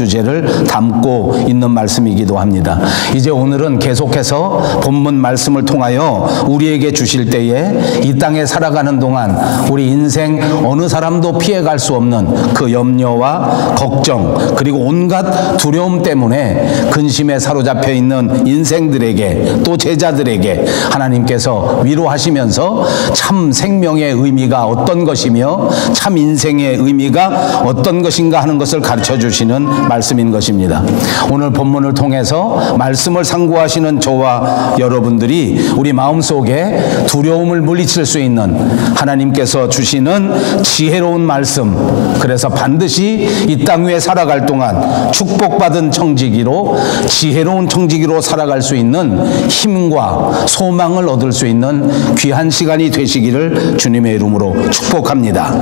주제를 담고 있는 말씀이기도 합니다. 이제 오늘은 계속해서 본문 말씀을 통하여 우리에게 주실 때에 이 땅에 살아가는 동안 우리 인생 어느 사람도 피해갈 수 없는 그 염려와 걱정 그리고 온갖 두려움 때문에 근심에 사로잡혀 있는 인생들에게 또 제자들에게 하나님께서 위로하시면서 참 생명의 의미가 어떤 것이며 참 인생의 의미가 어떤 것인가 하는 것을 가르쳐 주시는 말씀인 것입니다. 오늘 본문을 통해서 말씀을 상고하시는 저와 여러분들이 우리 마음속에 두려움을 물리칠 수 있는 하나님께서 주시는 지혜로운 말씀, 그래서 반드시 이 땅 위에 살아갈 동안 축복받은 청지기로 지혜로운 청지기로 살아갈 수 있는 힘과 소망을 얻을 수 있는 귀한 시간이 되시기를 주님의 이름으로 축복합니다.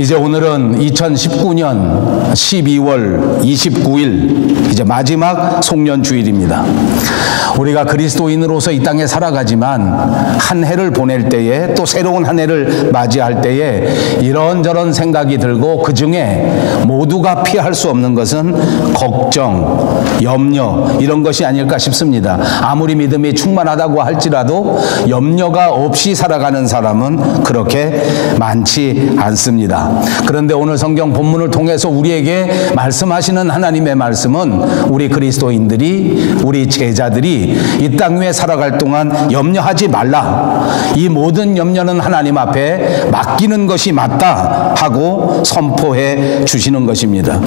이제 오늘은 2019년 12월 29일 이제 마지막 송년주일입니다. 우리가 그리스도인으로서 이 땅에 살아가지만 한 해를 보낼 때에 또 새로운 한 해를 맞이할 때에 이런저런 생각이 들고 그 중에 모두가 피할 수 없는 것은 걱정, 염려 이런 것이 아닐까 싶습니다. 아무리 믿음이 충만하다고 할지라도 염려가 없이 살아가는 사람은 그렇게 많지 않습니다. 그런데 오늘 성경 본문을 통해서 우리에게 말씀하시는 하나님의 말씀은 우리 그리스도인들이 우리 제자들이 이 땅 위에 살아갈 동안 염려하지 말라. 이 모든 염려는 하나님 앞에 맡기는 것이 맞다 하고 선포해 주시는 것입니다.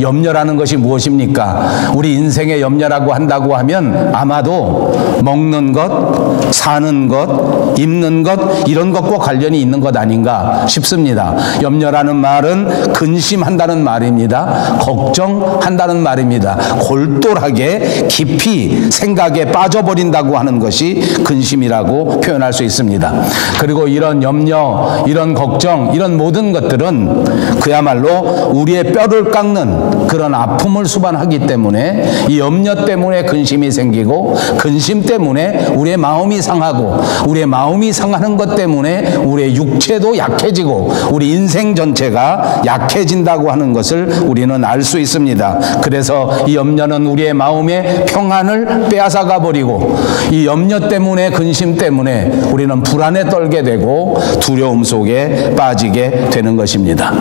염려라는 것이 무엇입니까? 우리 인생의 염려라고 한다고 하면 아마도 먹는 것, 사는 것, 입는 것 이런 것과 관련이 있는 것 아닌가 싶습니다. 염려라는 말은 근심한다는 말입니다. 걱정한다는 말입니다. 골똘하게 깊이 생각에 빠져버린다고 하는 것이 근심이라고 표현할 수 있습니다. 그리고 이런 염려, 이런 걱정, 이런 모든 것들은 그야말로 우리의 뼈를 깎는 그런 아픔을 수반하기 때문에 이 염려 때문에 근심이 생기고 근심 때문에 우리의 마음이 상하고 우리의 마음이 상하는 것 때문에 우리의 육체도 약해지고 우리 인생 전체가 약해진다고 하는 것을 우리는 알 수 있습니다. 그래서 이 염려는 우리의 마음의 평안을 빼앗아가 버리고 이 염려 때문에 근심 때문에 우리는 불안에 떨게 되고 두려움 속에 빠지게 되는 것입니다.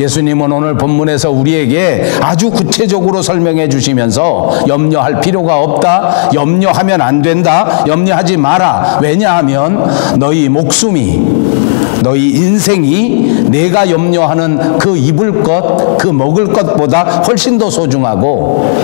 예수님은 오늘 본문에서 우리에게 아주 구체적으로 설명해 주시면서 염려할 필요가 없다, 염려하면 안 된다, 염려하지 마라. 왜냐하면 너희 목숨이 너희 인생이 내가 염려하는 그 입을 것, 그 먹을 것보다 훨씬 더 소중하고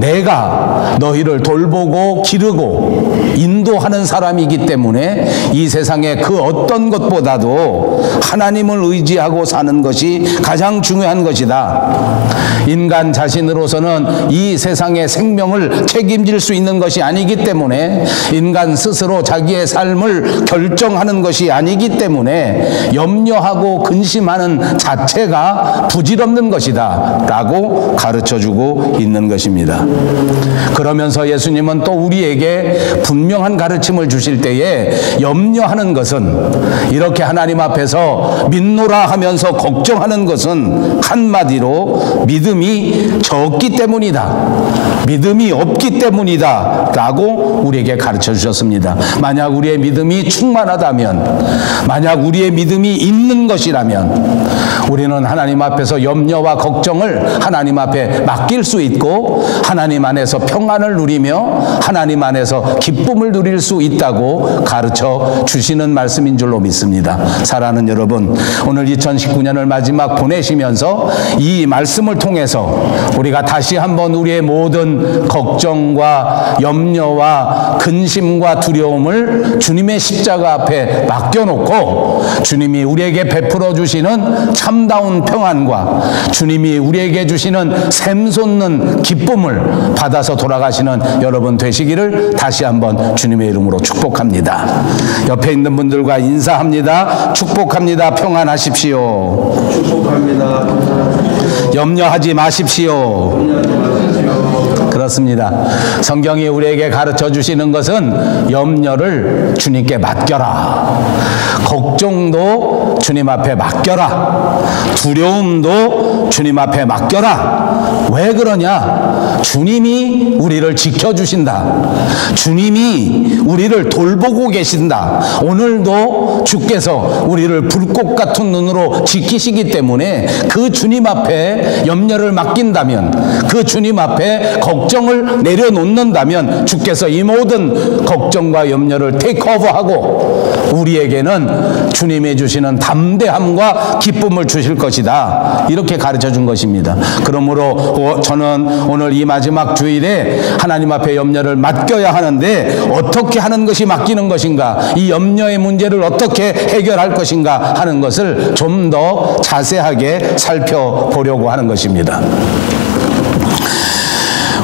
내가 너희를 돌보고 기르고 인도하는 사람이기 때문에 이 세상의 그 어떤 것보다도 하나님을 의지하고 사는 것이 가장 중요한 것이다. 인간 자신으로서는 이 세상의 생명을 책임질 수 있는 것이 아니기 때문에 인간 스스로 자기의 삶을 결정하는 것이 아니기 때문에 염려하고 근심하는 자체가 부질없는 것이다 라고 가르쳐주고 있는 것입니다. 그러면서 예수님은 또 우리에게 분명한 가르침을 주실 때에 염려하는 것은 이렇게 하나님 앞에서 믿노라 하면서 걱정하는 것은 한마디로 믿음이 적기 때문이다, 믿음이 없기 때문이다 라고 우리에게 가르쳐 주셨습니다. 만약 우리의 믿음이 충만하다면, 만약 우리의 믿음이 있는 것이라면 우리는 하나님 앞에서 염려와 걱정을 하나님 앞에 맡길 수 있고 하나님 안에서 평안을 누리며 하나님 안에서 기쁨을 누릴 수 있다고 가르쳐 주시는 말씀인 줄로 믿습니다. 사랑하는 여러분, 오늘 2019년을 마지막 보내시면서 이 말씀을 통해서 우리가 다시 한번 우리의 모든 걱정과 염려와 근심과 두려움을 주님의 십자가 앞에 맡겨놓고 주님이 우리에게 베풀어 주시는 참다운 평안과 주님이 우리에게 주시는 샘솟는 기쁨을 받아서 돌아가시는 여러분 되시기를 다시 한번 주님의 이름으로 축복합니다. 옆에 있는 분들과 인사합니다. 축복합니다. 평안하십시오. 축복합니다. 염려하지 마십시오. 그렇습니다. 성경이 우리에게 가르쳐 주시는 것은 염려를 주님께 맡겨라. 걱정도 주님 앞에 맡겨라. 두려움도 주님 앞에 맡겨라. 왜 그러냐? 주님이 우리를 지켜주신다. 주님이 우리를 돌보고 계신다. 오늘도 주께서 우리를 불꽃 같은 눈으로 지키시기 때문에 그 주님 앞에 염려를 맡긴다면, 그 주님 앞에 걱정을 내려놓는다면 주께서 이 모든 걱정과 염려를 테이크오버하고 우리에게는 주님이 주시는 담대함과 기쁨을 주실 것이다. 이렇게 가르쳐 준 것입니다. 그러므로 저는 오늘 이 마지막 주일에 하나님 앞에 염려를 맡겨야 하는데 어떻게 하는 것이 맡기는 것인가, 이 염려의 문제를 어떻게 해결할 것인가 하는 것을 좀 더 자세하게 살펴보려고 하는 것입니다.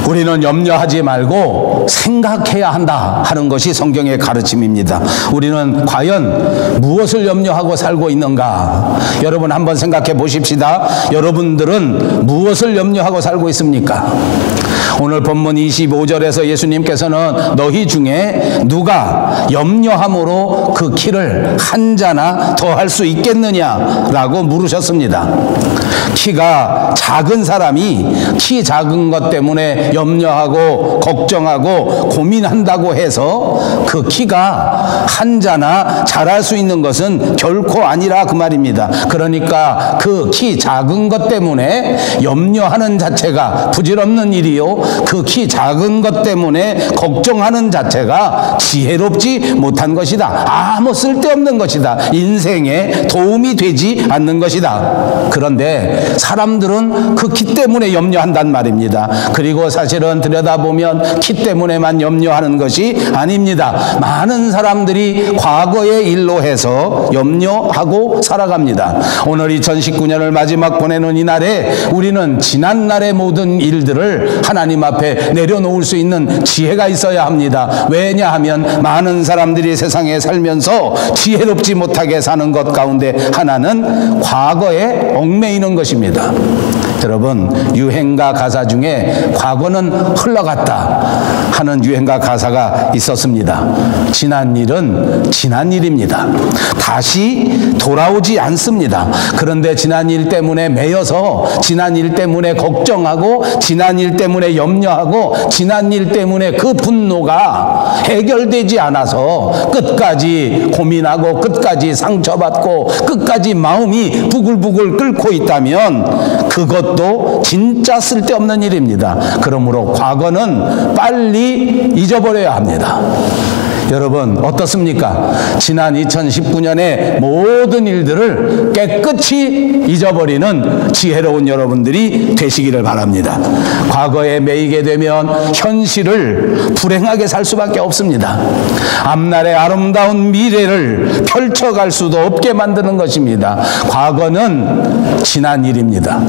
우리는 염려하지 말고 생각해야 한다 하는 것이 성경의 가르침입니다. 우리는 과연 무엇을 염려하고 살고 있는가? 여러분 한번 생각해 보십시다. 여러분들은 무엇을 염려하고 살고 있습니까? 오늘 본문 25절에서 예수님께서는 너희 중에 누가 염려함으로 그 키를 한 자나 더 할 수 있겠느냐라고 물으셨습니다. 키가 작은 사람이 키 작은 것 때문에 염려하고 걱정하고 고민한다고 해서 그 키가 한 자나 자랄 수 있는 것은 결코 아니라 그 말입니다. 그러니까 그 키 작은 것 때문에 염려하는 자체가 부질없는 일이요, 그 키 작은 것 때문에 걱정하는 자체가 지혜롭지 못한 것이다. 아무 쓸데없는 것이다. 인생에 도움이 되지 않는 것이다. 그런데 사람들은 그 키 때문에 염려한단 말입니다. 그리고 사실은 들여다보면 키 때문에만 염려하는 것이 아닙니다. 많은 사람들이 과거의 일로 해서 염려하고 살아갑니다. 오늘 2019년을 마지막 보내는 이 날에 우리는 지난날의 모든 일들을 하나님 앞에 내려놓을 수 있는 지혜가 있어야 합니다. 왜냐하면 많은 사람들이 세상에 살면서 지혜롭지 못하게 사는 것 가운데 하나는 과거에 얽매이는 것입니다. 여러분, 유행가 가사 중에 과거는 흘러갔다 하는 유행가 가사가 있었습니다. 지난 일은 지난 일입니다. 다시 돌아오지 않습니다. 그런데 지난 일 때문에 매여서, 지난 일 때문에 걱정하고, 지난 일 때문에 염려하고, 지난 일 때문에 그 분노가 해결되지 않아서 끝까지 고민하고 끝까지 상처받고 끝까지 마음이 부글부글 끓고 있다면 그것도 진짜 쓸데없는 일입니다. 그러므로 과거는 빨리 잊어버려야 합니다. 여러분 어떻습니까? 지난 2019년의 모든 일들을 깨끗이 잊어버리는 지혜로운 여러분들이 되시기를 바랍니다. 과거에 매이게 되면 현실을 불행하게 살 수밖에 없습니다. 앞날의 아름다운 미래를 펼쳐갈 수도 없게 만드는 것입니다. 과거는 지난 일입니다.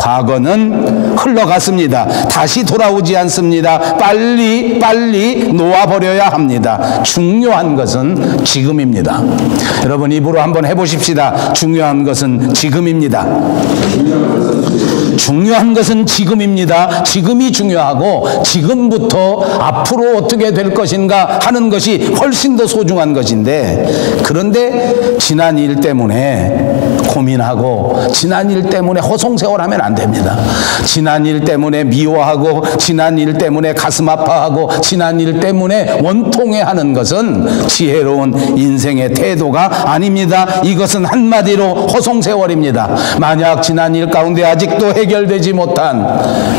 과거는 흘러갔습니다. 다시 돌아오지 않습니다. 빨리 놓아버려야 합니다. 중요한 것은 지금입니다. 여러분 입으로 한번 해보십시다. 중요한 것은 지금입니다. 중요한 것은 지금입니다. 지금이 중요하고 지금부터 앞으로 어떻게 될 것인가 하는 것이 훨씬 더 소중한 것인데, 그런데 지난 일 때문에 고민하고 지난 일 때문에 허송세월하면 안 됩니다. 지난 일 때문에 미워하고 지난 일 때문에 가슴 아파하고 지난 일 때문에 원통해하는 것은 지혜로운 인생의 태도가 아닙니다. 이것은 한마디로 허송세월입니다. 만약 지난 일 가운데 아직도 해결되지 못한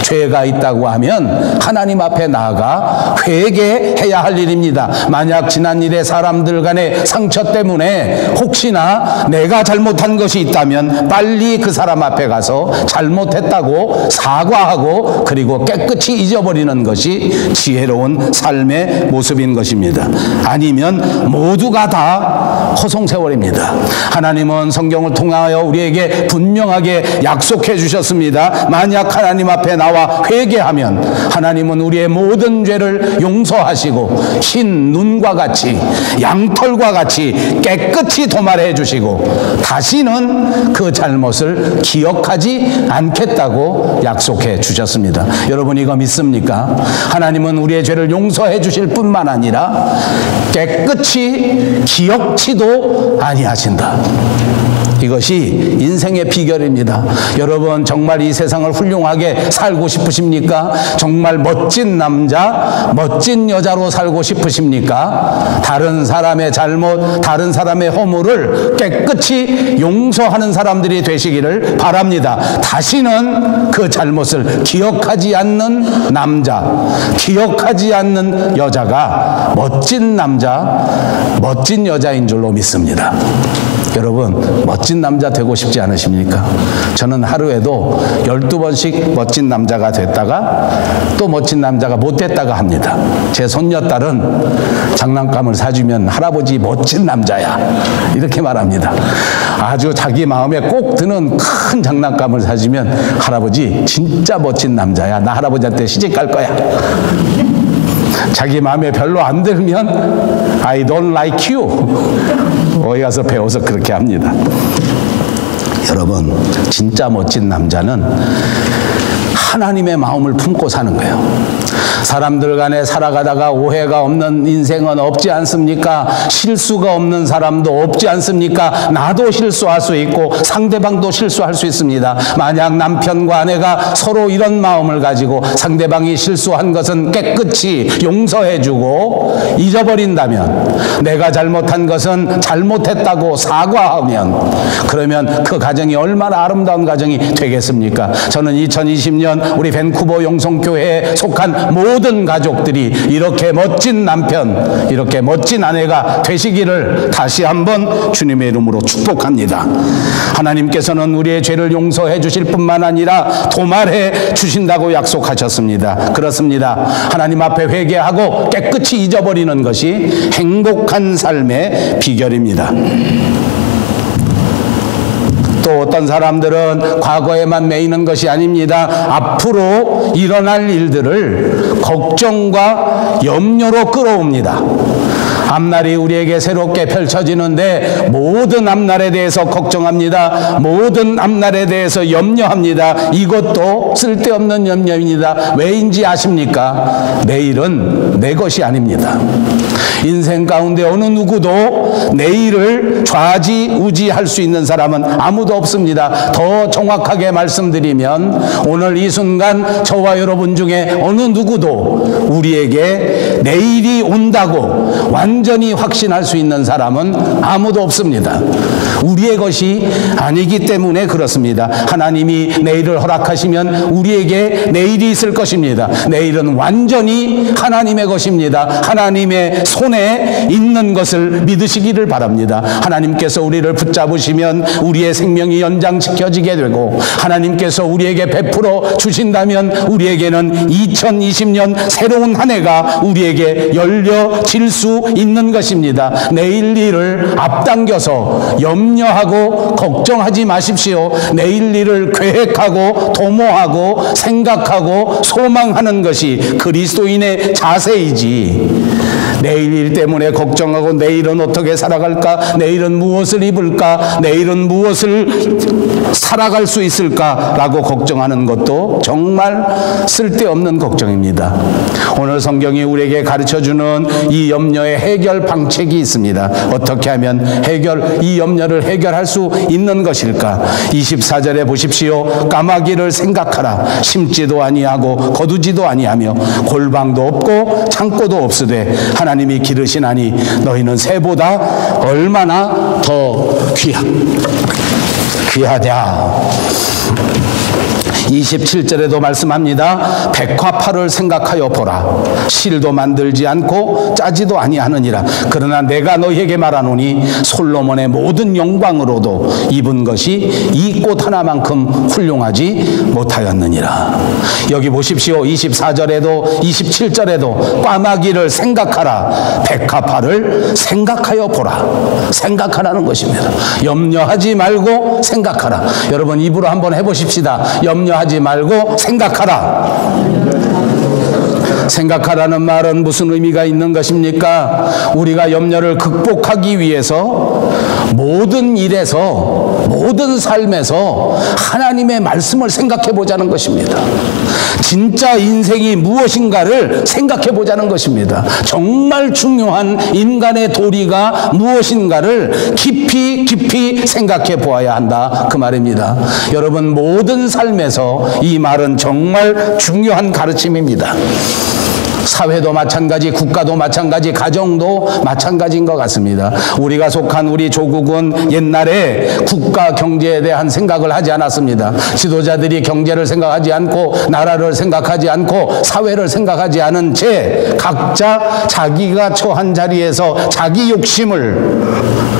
죄가 있다고 하면 하나님 앞에 나아가 회개해야 할 일입니다. 만약 지난 일에 사람들 간의 상처 때문에 혹시나 내가 잘못한 것이 있다면 빨리 그 사람 앞에 가서 잘못했다고 사과하고 그리고 깨끗이 잊어버리는 것이 지혜로운 삶의 모습인 것입니다. 아니면 모두가 다 허송세월입니다. 하나님은 성경을 통하여 우리에게 분명하게 약속해 주셨습니다. 만약 하나님 앞에 나와 회개하면 하나님은 우리의 모든 죄를 용서하시고 흰 눈과 같이 양털과 같이 깨끗이 도말해 주시고 다시는 다시는 그 잘못을 기억하지 않겠다고 약속해 주셨습니다. 여러분 이거 믿습니까? 하나님은 우리의 죄를 용서해 주실 뿐만 아니라 깨끗이 기억치도 아니하신다. 이것이 인생의 비결입니다. 여러분 정말 이 세상을 훌륭하게 살고 싶으십니까? 정말 멋진 남자, 멋진 여자로 살고 싶으십니까? 다른 사람의 잘못, 다른 사람의 허물을 깨끗이 용서하는 사람들이 되시기를 바랍니다. 다시는 그 잘못을 기억하지 않는 남자, 기억하지 않는 여자가 멋진 남자, 멋진 여자인 줄로 믿습니다. 여러분 멋진 남자 되고 싶지 않으십니까? 저는 하루에도 12번씩 멋진 남자가 됐다가 또 멋진 남자가 못 됐다가 합니다. 제 손녀딸은 장난감을 사주면 할아버지 멋진 남자야 이렇게 말합니다. 아주 자기 마음에 꼭 드는 큰 장난감을 사주면 할아버지 진짜 멋진 남자야, 나 할아버지한테 시집 갈 거야. 자기 마음에 별로 안 들면 I don't like you 어디 가서 배워서 그렇게 합니다. 여러분 진짜 멋진 남자는 하나님의 마음을 품고 사는 거예요. 사람들 간에 살아가다가 오해가 없는 인생은 없지 않습니까? 실수가 없는 사람도 없지 않습니까? 나도 실수할 수 있고 상대방도 실수할 수 있습니다. 만약 남편과 아내가 서로 이런 마음을 가지고 상대방이 실수한 것은 깨끗이 용서해주고 잊어버린다면, 내가 잘못한 것은 잘못했다고 사과하면, 그러면 그 가정이 얼마나 아름다운 가정이 되겠습니까? 저는 2020년 우리 밴쿠버 용성교회에 속한 모든 가족들이 이렇게 멋진 남편, 이렇게 멋진 아내가 되시기를 다시 한번 주님의 이름으로 축복합니다. 하나님께서는 우리의 죄를 용서해 주실 뿐만 아니라 도말해 주신다고 약속하셨습니다. 그렇습니다. 하나님 앞에 회개하고 깨끗이 잊어버리는 것이 행복한 삶의 비결입니다. 또 어떤 사람들은 과거에만 매이는 것이 아닙니다. 앞으로 일어날 일들을 걱정과 염려로 끌어옵니다. 앞날이 우리에게 새롭게 펼쳐지는데 모든 앞날에 대해서 걱정합니다. 모든 앞날에 대해서 염려합니다. 이것도 쓸데없는 염려입니다. 왜인지 아십니까? 내일은 내 것이 아닙니다. 인생 가운데 어느 누구도 내일을 좌지우지할 수 있는 사람은 아무도 없습니다. 더 정확하게 말씀드리면 오늘 이 순간 저와 여러분 중에 어느 누구도 우리에게 내일이 온다고 완전히 확신할 수 있는 사람은 아무도 없습니다. 우리의 것이 아니기 때문에 그렇습니다. 하나님이 내일을 허락하시면 우리에게 내일이 있을 것입니다. 내일은 완전히 하나님의 것입니다. 하나님의 손에 있는 것을 믿으시기를 바랍니다. 하나님께서 우리를 붙잡으시면 우리의 생명이 연장시켜지게 되고, 하나님께서 우리에게 베풀어 주신다면 우리에게는 2020년 새로운 한 해가 우리에게 열려질 수 있는 것입니다. 내일 일을 앞당겨서 염려하고 걱정하지 마십시오. 내일 일을 계획하고 도모하고 생각하고 소망하는 것이 그리스도인의 자세이지, 내일 일 때문에 걱정하고 내일은 어떻게 살아갈까, 내일은 무엇을 입을까, 내일은 무엇을 살아갈 수 있을까 라고 걱정하는 것도 정말 쓸데없는 걱정입니다. 오늘 성경이 우리에게 가르쳐주는 이 염려의 해결 방책이 있습니다. 어떻게 하면 이 염려를 해결할 수 있는 것일까? 24절에 보십시오. 까마귀를 생각하라. 심지도 아니하고 거두지도 아니하며 골방도 없고 창고도 없으되 하나님이 기르시나니 너희는 새보다 얼마나 더 귀하냐. 27절에도 말씀합니다. 백화파를 생각하여 보라. 실도 만들지 않고 짜지도 아니하느니라. 그러나 내가 너희에게 말하노니 솔로몬의 모든 영광으로도 입은 것이 이 꽃 하나만큼 훌륭하지 못하였느니라. 여기 보십시오. 24절에도 27절에도 까마귀를 생각하라. 백화파를 생각하여 보라. 생각하라는 것입니다. 염려하지 말고 생각하라. 여러분 입으로 한번 해보십시다. 염려하지 말고 생각하라. 생각하라는 말은 무슨 의미가 있는 것입니까? 우리가 염려를 극복하기 위해서 모든 일에서, 모든 삶에서 하나님의 말씀을 생각해 보자는 것입니다. 진짜 인생이 무엇인가를 생각해 보자는 것입니다. 정말 중요한 인간의 도리가 무엇인가를 깊이 생각해 보아야 한다, 그 말입니다. 여러분, 모든 삶에서 이 말은 정말 중요한 가르침입니다. 사회도 마찬가지, 국가도 마찬가지, 가정도 마찬가지인 것 같습니다. 우리가 속한 우리 조국은 옛날에 국가 경제에 대한 생각을 하지 않았습니다. 지도자들이 경제를 생각하지 않고, 나라를 생각하지 않고, 사회를 생각하지 않은 채 각자 자기가 처한 자리에서 자기 욕심을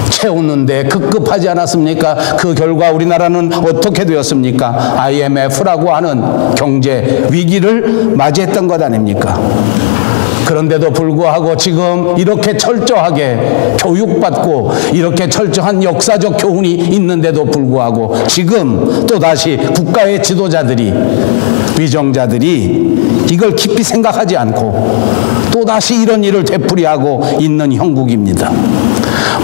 채우는데 급급하지 않았습니까? 그 결과 우리나라는 어떻게 되었습니까? IMF라고 하는 경제 위기를 맞이했던 것 아닙니까? 그런데도 불구하고 지금 이렇게 철저하게 교육받고 이렇게 철저한 역사적 교훈이 있는데도 불구하고 지금 또다시 국가의 지도자들이, 위정자들이 이걸 깊이 생각하지 않고 또다시 이런 일을 되풀이하고 있는 형국입니다.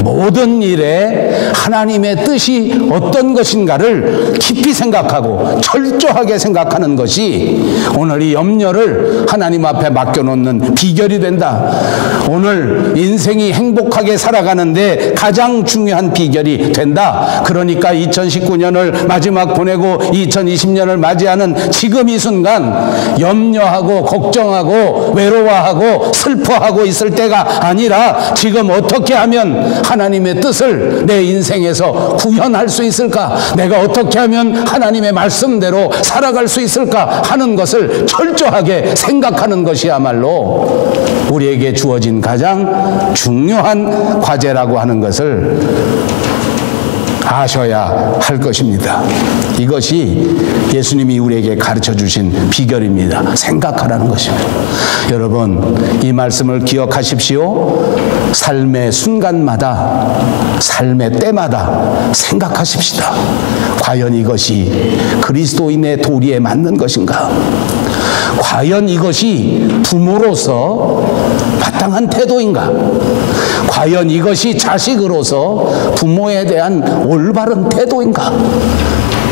모든 일에 하나님의 뜻이 어떤 것인가를 깊이 생각하고 철저하게 생각하는 것이 오늘 이 염려를 하나님 앞에 맡겨놓는 비결이 된다. 오늘 인생이 행복하게 살아가는데 가장 중요한 비결이 된다. 그러니까 2019년을 마지막 보내고 2020년을 맞이하는 지금 이 순간 염려하고 걱정하고 외로워하고 슬퍼하고 있을 때가 아니라 지금 어떻게 하면 하나님의 뜻을 내 인생에서 구현할 수 있을까? 내가 어떻게 하면 하나님의 말씀대로 살아갈 수 있을까? 하는 것을 철저하게 생각하는 것이야말로 우리에게 주어진 가장 중요한 과제라고 하는 것을 아셔야 할 것입니다. 이것이 예수님이 우리에게 가르쳐 주신 비결입니다. 생각하라는 것입니다. 여러분, 이 말씀을 기억하십시오. 삶의 순간마다, 삶의 때마다 생각하십시다. 과연 이것이 그리스도인의 도리에 맞는 것인가? 과연 이것이 부모로서 마땅한 태도인가? 과연 이것이 자식으로서 부모에 대한 올바른 태도인가?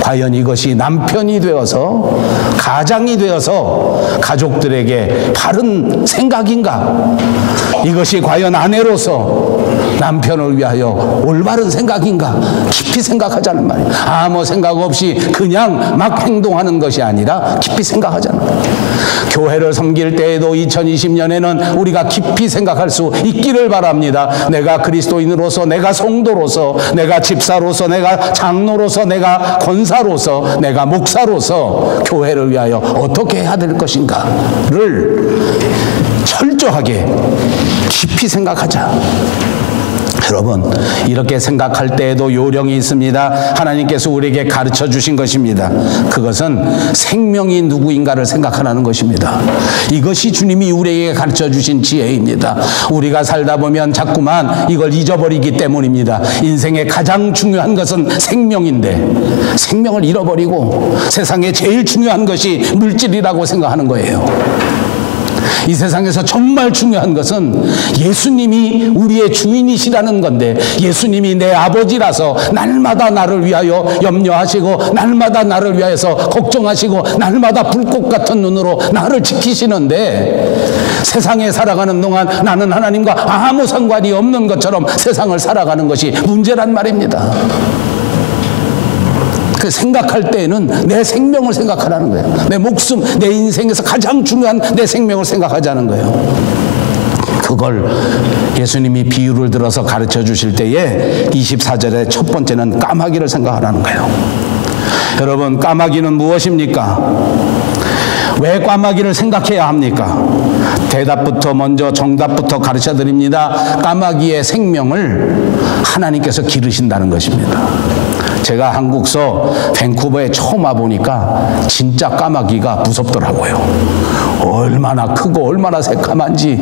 과연 이것이 남편이 되어서, 가장이 되어서 가족들에게 바른 생각인가? 이것이 과연 아내로서 남편을 위하여 올바른 생각인가? 깊이 생각하자는 말이에요. 아무 생각 없이 그냥 막 행동하는 것이 아니라 깊이 생각하자는 거예요. 교회를 섬길 때에도 2020년에는 우리가 깊이 생각할 수 있기를 바랍니다. 내가 그리스도인으로서, 내가 성도로서, 내가 집사로서, 내가 장로로서, 내가 권사로서, 내가 목사로서 교회를 위하여 어떻게 해야 될 것인가를 철저하게 깊이 생각하자. 여러분, 이렇게 생각할 때에도 요령이 있습니다. 하나님께서 우리에게 가르쳐 주신 것입니다. 그것은 생명이 누구인가를 생각하라는 것입니다. 이것이 주님이 우리에게 가르쳐 주신 지혜입니다. 우리가 살다 보면 자꾸만 이걸 잊어버리기 때문입니다. 인생의 가장 중요한 것은 생명인데 생명을 잃어버리고 세상에 제일 중요한 것이 물질이라고 생각하는 거예요. 이 세상에서 정말 중요한 것은 예수님이 우리의 주인이시라는 건데, 예수님이 내 아버지라서 날마다 나를 위하여 염려하시고 날마다 나를 위하여서 걱정하시고 날마다 불꽃 같은 눈으로 나를 지키시는데, 세상에 살아가는 동안 나는 하나님과 아무 상관이 없는 것처럼 세상을 살아가는 것이 문제란 말입니다. 그 생각할 때에는 내 생명을 생각하라는 거예요. 내 목숨, 내 인생에서 가장 중요한 내 생명을 생각하자는 거예요. 그걸 예수님이 비유를 들어서 가르쳐 주실 때에 24절의 첫 번째는 까마귀를 생각하라는 거예요. 여러분, 까마귀는 무엇입니까? 왜 까마귀를 생각해야 합니까? 대답부터 먼저 정답부터 가르쳐 드립니다. 까마귀의 생명을 하나님께서 기르신다는 것입니다. 제가 한국서 밴쿠버에 처음 와보니까 진짜 까마귀가 무섭더라고요. 얼마나 크고 얼마나 새까만지.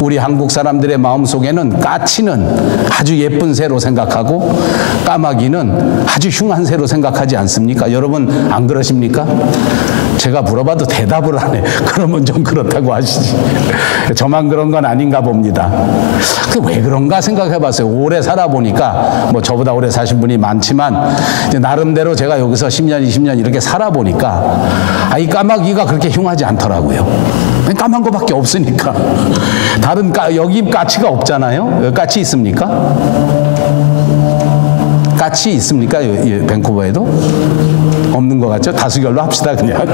우리 한국 사람들의 마음속에는 까치는 아주 예쁜 새로 생각하고 까마귀는 아주 흉한 새로 생각하지 않습니까? 여러분, 안 그러십니까? 제가 물어봐도 대답을 안 해. 그러면 좀 그렇다고 하시지. 저만 그런 건 아닌가 봅니다. 왜 그런가 생각해 봤어요. 오래 살아보니까, 뭐 저보다 오래 사신 분이 많지만, 나름대로 제가 여기서 10년, 20년 이렇게 살아보니까, 이 까마귀가 그렇게 흉하지 않더라고요. 까만 거밖에 없으니까. 다른 여기 까치가 없잖아요. 여기 까치 있습니까? 까치 있습니까? 밴쿠버에도? 없는 것 같죠? 다수결로 합시다, 그냥.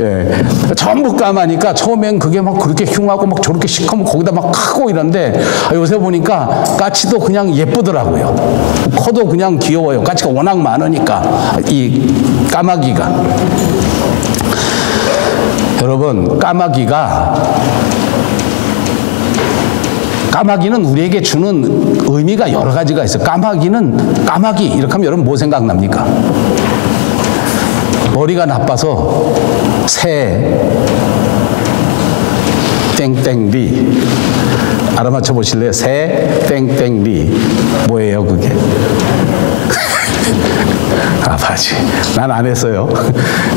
예. 전부 까마니까 처음엔 그게 막 그렇게 흉하고 막 저렇게 시커멓고 거기다 막 크고 이런데, 요새 보니까 까치도 그냥 예쁘더라고요. 커도 그냥 귀여워요. 까치가 워낙 많으니까, 이 까마귀가. 여러분, 까마귀는 우리에게 주는 의미가 여러 가지가 있어요. 까마귀 이렇게 하면 여러분 뭐 생각납니까? 머리가 나빠서 새 땡땡리 알아맞혀 보실래요? 새 땡땡리 뭐예요 그게? 아파지. 난 안 했어요.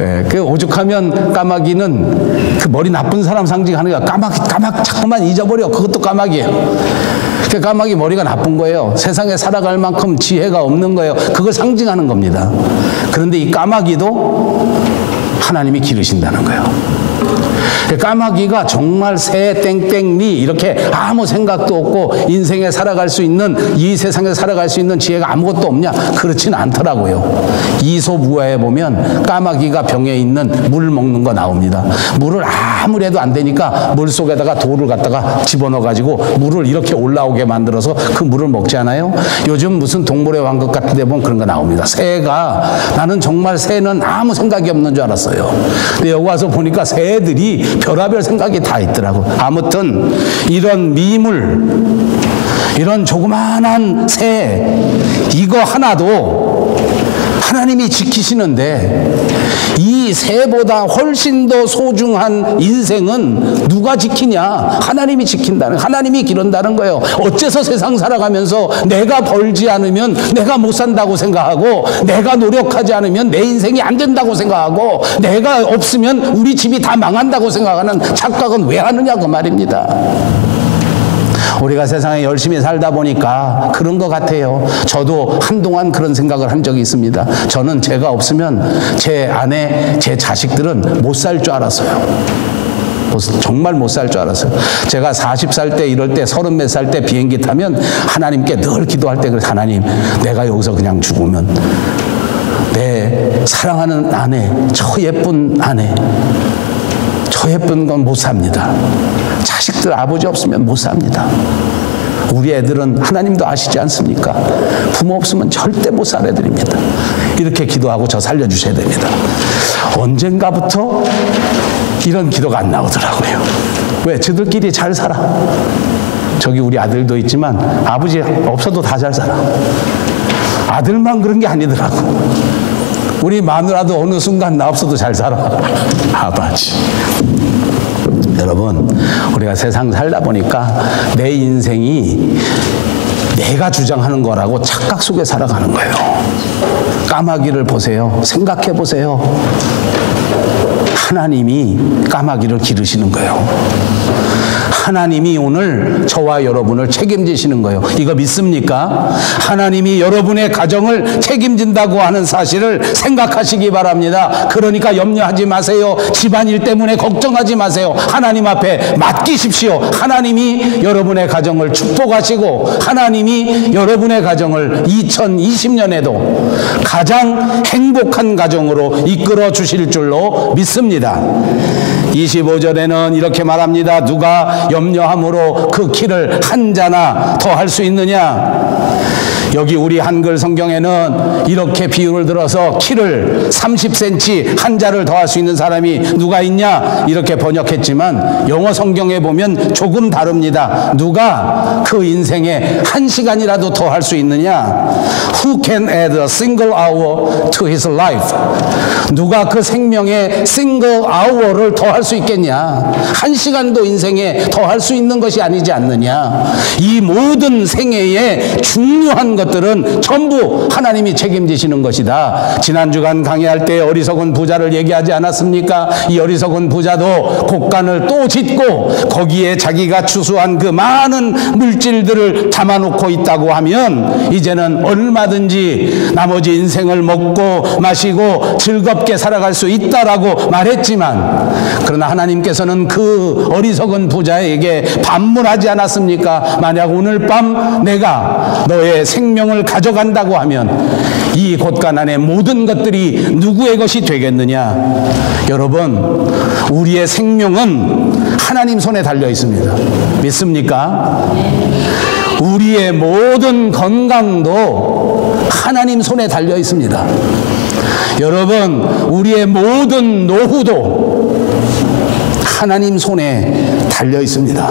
예, 그 오죽하면 까마귀는 그 머리 나쁜 사람 상징하는 거야. 까마귀 자꾸만 잊어버려. 그것도 까마귀예요. 그 까마귀 머리가 나쁜 거예요. 세상에 살아갈 만큼 지혜가 없는 거예요. 그걸 상징하는 겁니다. 그런데 이 까마귀도 하나님이 기르신다는 거예요. 까마귀가 정말 새 땡땡리 이렇게 아무 생각도 없고 인생에 살아갈 수 있는, 이 세상에 살아갈 수 있는 지혜가 아무것도 없냐? 그렇진 않더라고요. 이솝우화에 보면 까마귀가 병에 있는 물 먹는 거 나옵니다. 물을 아무래도 안 되니까 물 속에다가 돌을 갖다가 집어넣어 가지고 물을 이렇게 올라오게 만들어서 그 물을 먹지 않아요? 요즘 무슨 동물의 왕국 같은 데 보면 그런 거 나옵니다. 새가, 나는 정말 새는 아무 생각이 없는 줄 알았어요. 근데 여기 와서 보니까 새들이 별의별 생각이 다 있더라고. 아무튼 이런 미물, 이런 조그만한 새, 이거 하나도 하나님이 지키시는데 이 새보다 훨씬 더 소중한 인생은 누가 지키냐? 하나님이 지킨다는, 하나님이 기른다는 거예요. 어째서 세상 살아가면서 내가 벌지 않으면 내가 못 산다고 생각하고, 내가 노력하지 않으면 내 인생이 안 된다고 생각하고, 내가 없으면 우리 집이 다 망한다고 생각하는 착각은 왜 하느냐 그 말입니다. 우리가 세상에 열심히 살다 보니까 그런 것 같아요. 저도 한동안 그런 생각을 한 적이 있습니다. 저는 제가 없으면 제 아내, 제 자식들은 못 살 줄 알았어요. 정말 못 살 줄 알았어요. 제가 40살 때, 이럴 때, 30몇 살 때 비행기 타면 하나님께 늘 기도할 때, 그래서 하나님, 내가 여기서 그냥 죽으면 내 사랑하는 아내, 저 예쁜 아내, 저 예쁜 건 못 삽니다. 자식들 아버지 없으면 못 삽니다. 우리 애들은 하나님도 아시지 않습니까? 부모 없으면 절대 못 살 애들입니다. 이렇게 기도하고 저 살려주셔야 됩니다. 언젠가부터 이런 기도가 안 나오더라고요. 왜? 저들끼리 잘 살아. 저기 우리 아들도 있지만 아버지 없어도 다 잘 살아. 아들만 그런 게 아니더라고. 우리 마누라도 어느 순간 나 없어도 잘 살아. 아버지. 여러분, 우리가 세상 살다 보니까 내 인생이 내가 주장하는 거라고 착각 속에 살아가는 거예요. 까마귀를 보세요. 생각해 보세요. 하나님이 까마귀를 기르시는 거예요. 하나님이 오늘 저와 여러분을 책임지시는 거예요. 이거 믿습니까? 하나님이 여러분의 가정을 책임진다고 하는 사실을 생각하시기 바랍니다. 그러니까 염려하지 마세요. 집안일 때문에 걱정하지 마세요. 하나님 앞에 맡기십시오. 하나님이 여러분의 가정을 축복하시고, 하나님이 여러분의 가정을 2020년에도 가장 행복한 가정으로 이끌어 주실 줄로 믿습니다. 25절에는 이렇게 말합니다. 누가 염려함으로 그 키를 한 자나 더 할 수 있느냐? 여기 우리 한글 성경에는 이렇게 비유를 들어서 키를 30cm 한 자를 더할 수 있는 사람이 누가 있냐? 이렇게 번역했지만 영어 성경에 보면 조금 다릅니다. 누가 그 인생에 1시간이라도 더 할 수 있느냐? Who can add a single hour to his life? 누가 그 생명에 single hour를 더 할 수 있겠냐? 1시간도 인생에 더 할 수 있는 것이 아니지 않느냐? 이 모든 생애에 중요한 것들은 전부 하나님이 책임지시는 것이다. 지난주간 강의할 때 어리석은 부자를 얘기하지 않았습니까? 이 어리석은 부자도 곡간을 또 짓고 거기에 자기가 추수한 그 많은 물질들을 담아놓고 있다고 하면 이제는 얼마든지 나머지 인생을 먹고 마시고 즐겁게 살아갈 수 있다라고 말했지만, 그러나 하나님께서는 그 어리석은 부자에게 반문하지 않았습니까? 만약 오늘 밤 내가 너의 생명을 가져간다고 하면 이 곳간 안에 모든 것들이 누구의 것이 되겠느냐? 여러분, 우리의 생명은 하나님 손에 달려 있습니다. 믿습니까? 우리의 모든 건강도 하나님 손에 달려 있습니다. 여러분, 우리의 모든 노후도 하나님 손에 달려 있습니다.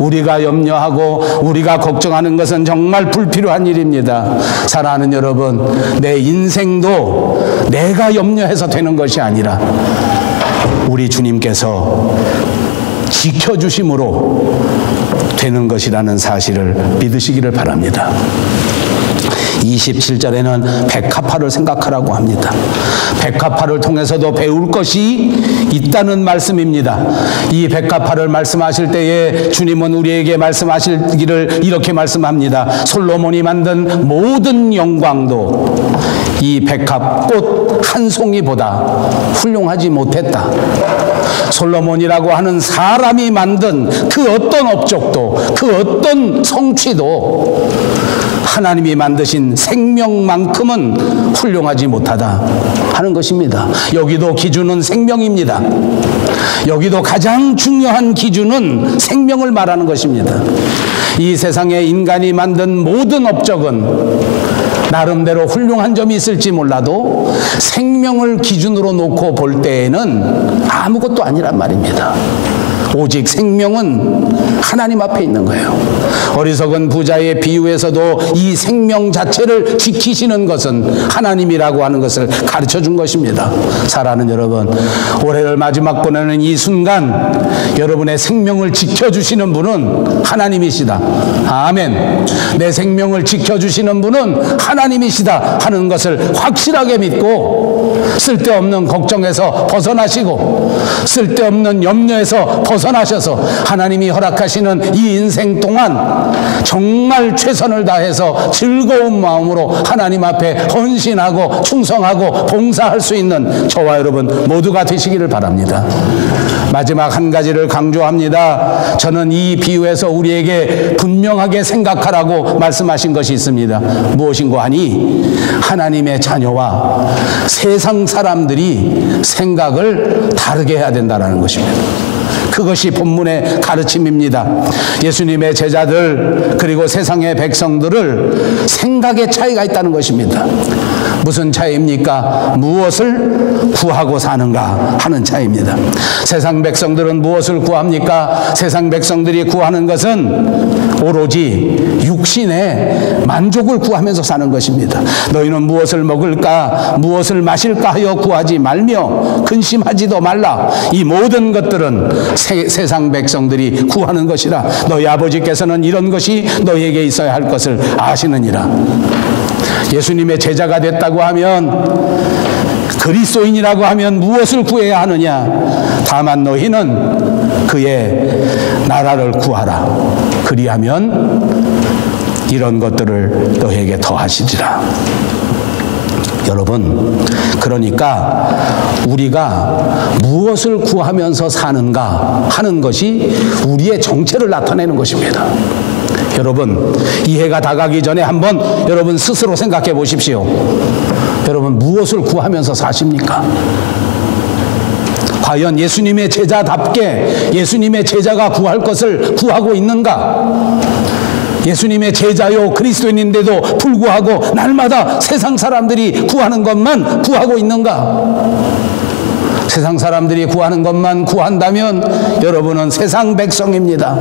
우리가 염려하고 우리가 걱정하는 것은 정말 불필요한 일입니다. 사랑하는 여러분, 내 인생도 내가 염려해서 되는 것이 아니라 우리 주님께서 지켜주심으로 되는 것이라는 사실을 믿으시기를 바랍니다. 27절에는 백합화를 생각하라고 합니다. 백합화를 통해서도 배울 것이 있다는 말씀입니다. 이 백합화를 말씀하실 때에 주님은 우리에게 말씀하시기를 이렇게 말씀합니다. 솔로몬이 만든 모든 영광도 이 백합꽃 한 송이보다 훌륭하지 못했다. 솔로몬이라고 하는 사람이 만든 그 어떤 업적도, 그 어떤 성취도 하나님이 만드신 생명만큼은 훌륭하지 못하다 하는 것입니다. 여기도 기준은 생명입니다. 여기도 가장 중요한 기준은 생명을 말하는 것입니다. 이 세상에 인간이 만든 모든 업적은 나름대로 훌륭한 점이 있을지 몰라도 생명을 기준으로 놓고 볼 때에는 아무것도 아니란 말입니다. 오직 생명은 하나님 앞에 있는 거예요. 어리석은 부자의 비유에서도 이 생명 자체를 지키시는 것은 하나님이라고 하는 것을 가르쳐 준 것입니다. 사랑하는 여러분, 올해를 마지막 보내는 이 순간 여러분의 생명을 지켜주시는 분은 하나님이시다. 아멘. 내 생명을 지켜주시는 분은 하나님이시다 하는 것을 확실하게 믿고 쓸데없는 걱정에서 벗어나시고 쓸데없는 염려에서 벗어나셔서 하나님이 허락하시는 이 인생 동안 정말 최선을 다해서 즐거운 마음으로 하나님 앞에 헌신하고 충성하고 봉사할 수 있는 저와 여러분 모두가 되시기를 바랍니다. 마지막 한 가지를 강조합니다. 저는 이 비유에서 우리에게 분명하게 생각하라고 말씀하신 것이 있습니다. 무엇인고 하니 하나님의 자녀와 세상 사람들이 생각을 다르게 해야 된다는 것입니다. 그것이 본문의 가르침입니다. 예수님의 제자들 그리고 세상의 백성들을 생각의 차이가 있다는 것입니다. 무슨 차이입니까? 무엇을 구하고 사는가 하는 차이입니다. 세상 백성들은 무엇을 구합니까? 세상 백성들이 구하는 것은 오로지 육신의 만족을 구하면서 사는 것입니다. 너희는 무엇을 먹을까 무엇을 마실까 하여 구하지 말며 근심하지도 말라. 이 모든 것들은 세상 백성들이 구하는 것이라. 너희 아버지께서는 이런 것이 너희에게 있어야 할 것을 아시느니라. 예수님의 제자가 됐다고 하면, 그리스도인이라고 하면 무엇을 구해야 하느냐? 다만 너희는 그의 나라를 구하라. 그리하면 이런 것들을 너희에게 더하시리라. 여러분, 그러니까 우리가 무엇을 구하면서 사는가 하는 것이 우리의 정체를 나타내는 것입니다. 여러분, 이 해가 다가기 전에 한번 여러분 스스로 생각해 보십시오. 여러분, 무엇을 구하면서 사십니까? 과연 예수님의 제자답게 예수님의 제자가 구할 것을 구하고 있는가? 예수님의 제자요 그리스도인인데도 불구하고 날마다 세상 사람들이 구하는 것만 구하고 있는가? 세상 사람들이 구하는 것만 구한다면 여러분은 세상 백성입니다.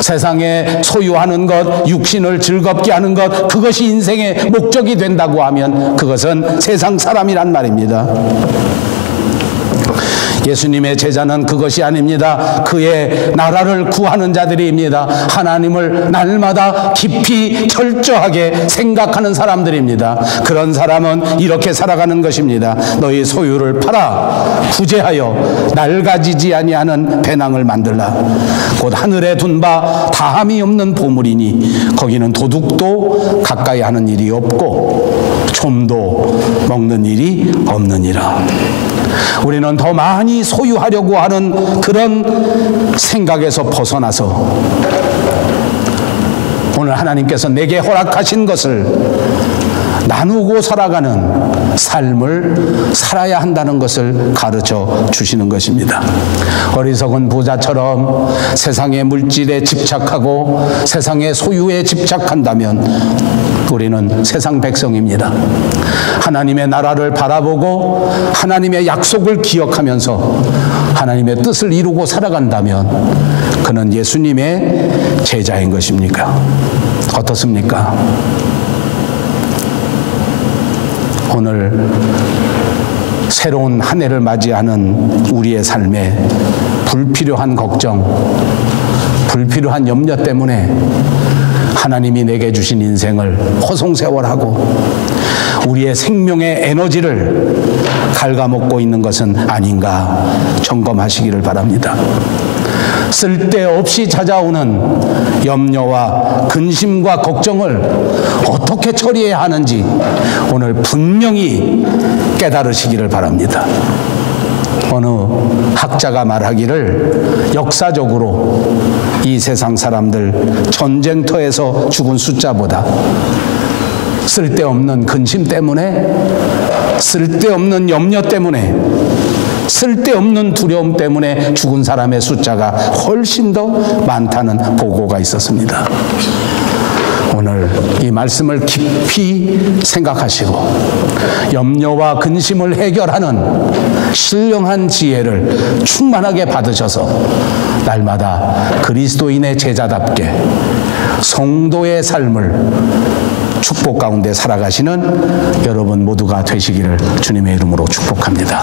세상에 소유하는 것, 육신을 즐겁게 하는 것, 그것이 인생의 목적이 된다고 하면 그것은 세상 사람이란 말입니다. 예수님의 제자는 그것이 아닙니다. 그의 나라를 구하는 자들입니다. 하나님을 날마다 깊이 철저하게 생각하는 사람들입니다. 그런 사람은 이렇게 살아가는 것입니다. 너희 소유를 팔아 구제하여 낡아지지 아니하는 배낭을 만들라. 곧 하늘에 둔 바 다함이 없는 보물이니 거기는 도둑도 가까이 하는 일이 없고 좀도 먹는 일이 없느니라. 우리는 더 많이 소유하려고 하는 그런 생각에서 벗어나서 오늘 하나님께서 내게 허락하신 것을 나누고 살아가는 삶을 살아야 한다는 것을 가르쳐 주시는 것입니다. 어리석은 부자처럼 세상의 물질에 집착하고 세상의 소유에 집착한다면 우리는 세상 백성입니다. 하나님의 나라를 바라보고 하나님의 약속을 기억하면서 하나님의 뜻을 이루고 살아간다면 그는 예수님의 제자인 것입니까? 어떻습니까? 오늘 새로운 한 해를 맞이하는 우리의 삶에 불필요한 걱정, 불필요한 염려 때문에 하나님이 내게 주신 인생을 허송세월하고 우리의 생명의 에너지를 갉아먹고 있는 것은 아닌가 점검하시기를 바랍니다. 쓸데없이 찾아오는 염려와 근심과 걱정을 어떻게 처리해야 하는지 오늘 분명히 깨달으시기를 바랍니다. 어느 학자가 말하기를 역사적으로 이 세상 사람들 전쟁터에서 죽은 숫자보다 쓸데없는 근심 때문에, 쓸데없는 염려 때문에, 쓸데없는 두려움 때문에 죽은 사람의 숫자가 훨씬 더 많다는 보고가 있었습니다. 오늘 이 말씀을 깊이 생각하시고 염려와 근심을 해결하는 신령한 지혜를 충만하게 받으셔서 날마다 그리스도인의 제자답게 성도의 삶을 축복 가운데 살아가시는 여러분 모두가 되시기를 주님의 이름으로 축복합니다.